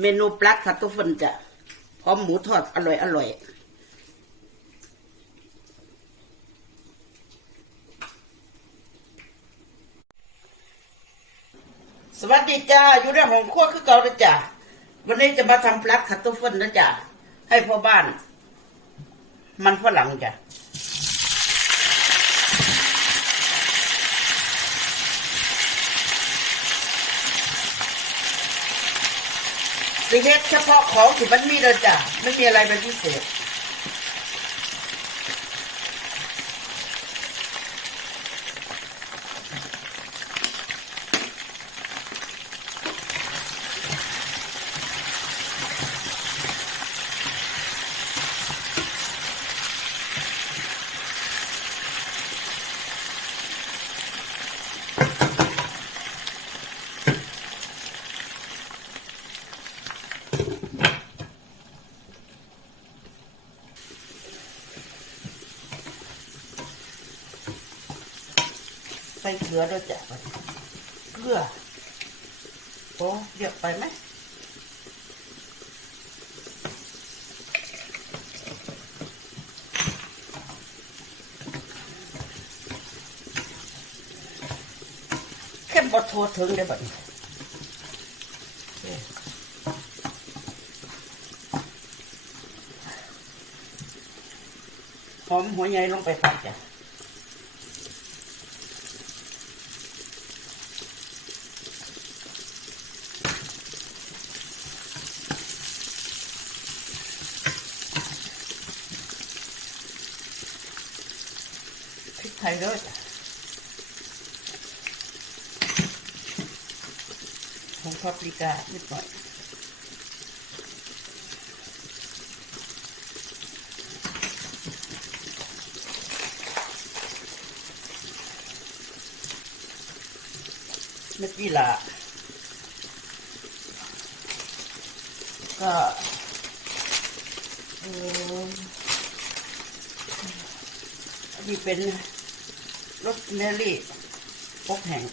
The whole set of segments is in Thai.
เมนูปลาคัตโตฟันจ้ะพร้อมหมูทอดอร่อยอร่อยสวัสดีจ้า อยู่ในห้องครัวคือเก่าแล้วจ้ะวันนี้จะมาทำปลาคัตโตฟันนะจ้ะให้พ่อบ้าน มันฝรั่งจ้ะ สิเฮ็ดเฉพาะของที่มันมีเด้อจ้ะไม่มีอะไรเป็นพิเศษ ใส่เกลือด้วยจ้ะเกลือโอ้เรียกไปไหมเข้มบดโทษถึงได้บัดนี้หอมหัวใหญ่ลงไปตัดจ้ะ พริกไทยด้วยผงพาปริกานิดหน่อยเม็ดยี่หร่าก็อันนี้เป็น รสเนลลี่พกแห้ง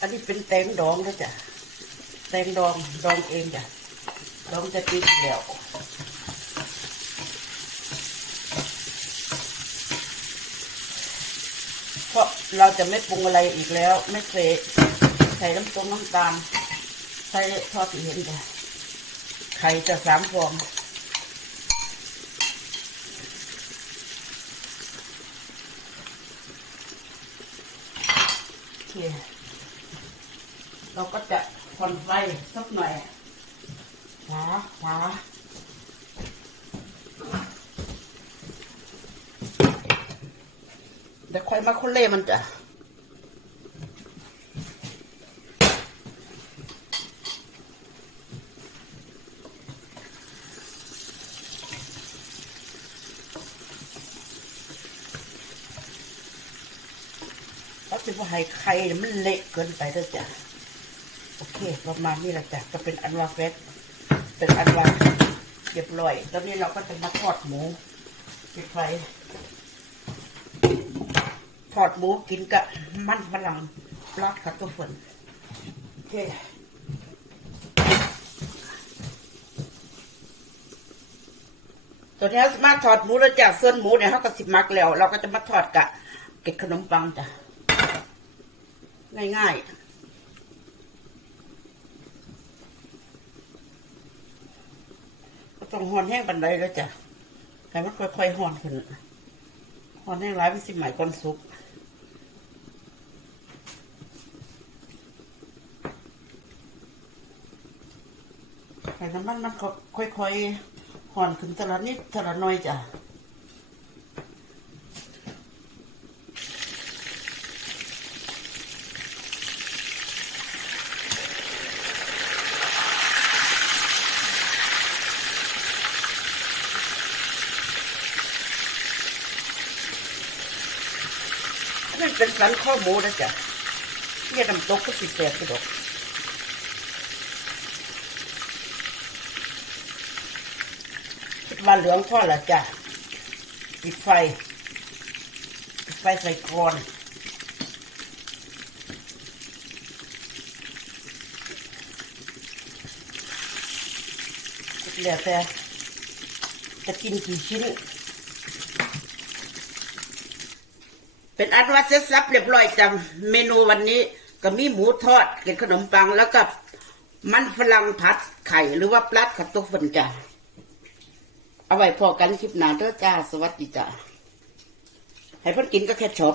อันนี้เป็นแตงดองนะจ๊ะแตงดองดองเองจ้ะดองจะติดแล้ว เพ ราะเราจะไม่ปรุงอะไรอีกแล้ว ไม่เสใส่น้ำตรงน้ำตาลใส่ทอดที่เห็นจ้ะไข่จะสามฟองโอเคเราก็จะผ่อนไฟสักหน่อยขวาขวา เดี๋ยวคอยมาคุเล่มันจ้ะก็จะว่าให้ไข่เนี่ยมันเละเกินไปแล้วจ้ะ โอเค ประมาณนี้แหละจ้ะ ก็เป็นอันว่าเฟสเป็นอันว่าเรียบร้อย ตอนนี้เราก็จะมาทอดหมูปิดไฟ ทอดหมูกินกับมันฝรั่งปลาคัตโตฟันโอเคตัวนี้เราจะมาทอดหมูแล้วจ้ะส่วนหมูเนี่ยเขาก็สิมักแล้ว เราก็จะมาทอดกะเก็ดขนมปังจ้ะง่ายๆต้องหอนแห้งบันไดแล้วจ้ะให้มันค่อยๆหอนขึ้นหอนแห้งร้ายเป็นสิใหม่ก้อนซุป ให้น้ำมันมันก็ค่อยๆห่อนขึ้นแต่ละนิดแต่ละน้อยจ้ะอันนี้เป็นสันข้อหมูนะจ๊ะเนี่ยน้ำตกก็สิแตกไปดอก มาเหลืองทอดละจ้ะปิดไฟปิดไฟใส่ก่อนแล้วแต่จะกินกี่ชิ้น เป็นอันว่าเสร็จสับเรียบร้อยจ้ะเมนูวันนี้ก็มีหมูทอดกับขนมปังแล้วก็มันฝรั่งผัดไข่หรือว่าปลัดขัดตุกฟันจ้ะ เอาไว้พอกันคลิปหน้าเด้อจ้า สวัสดีจ้าให้เพิ่นกินก็แค่ชอบ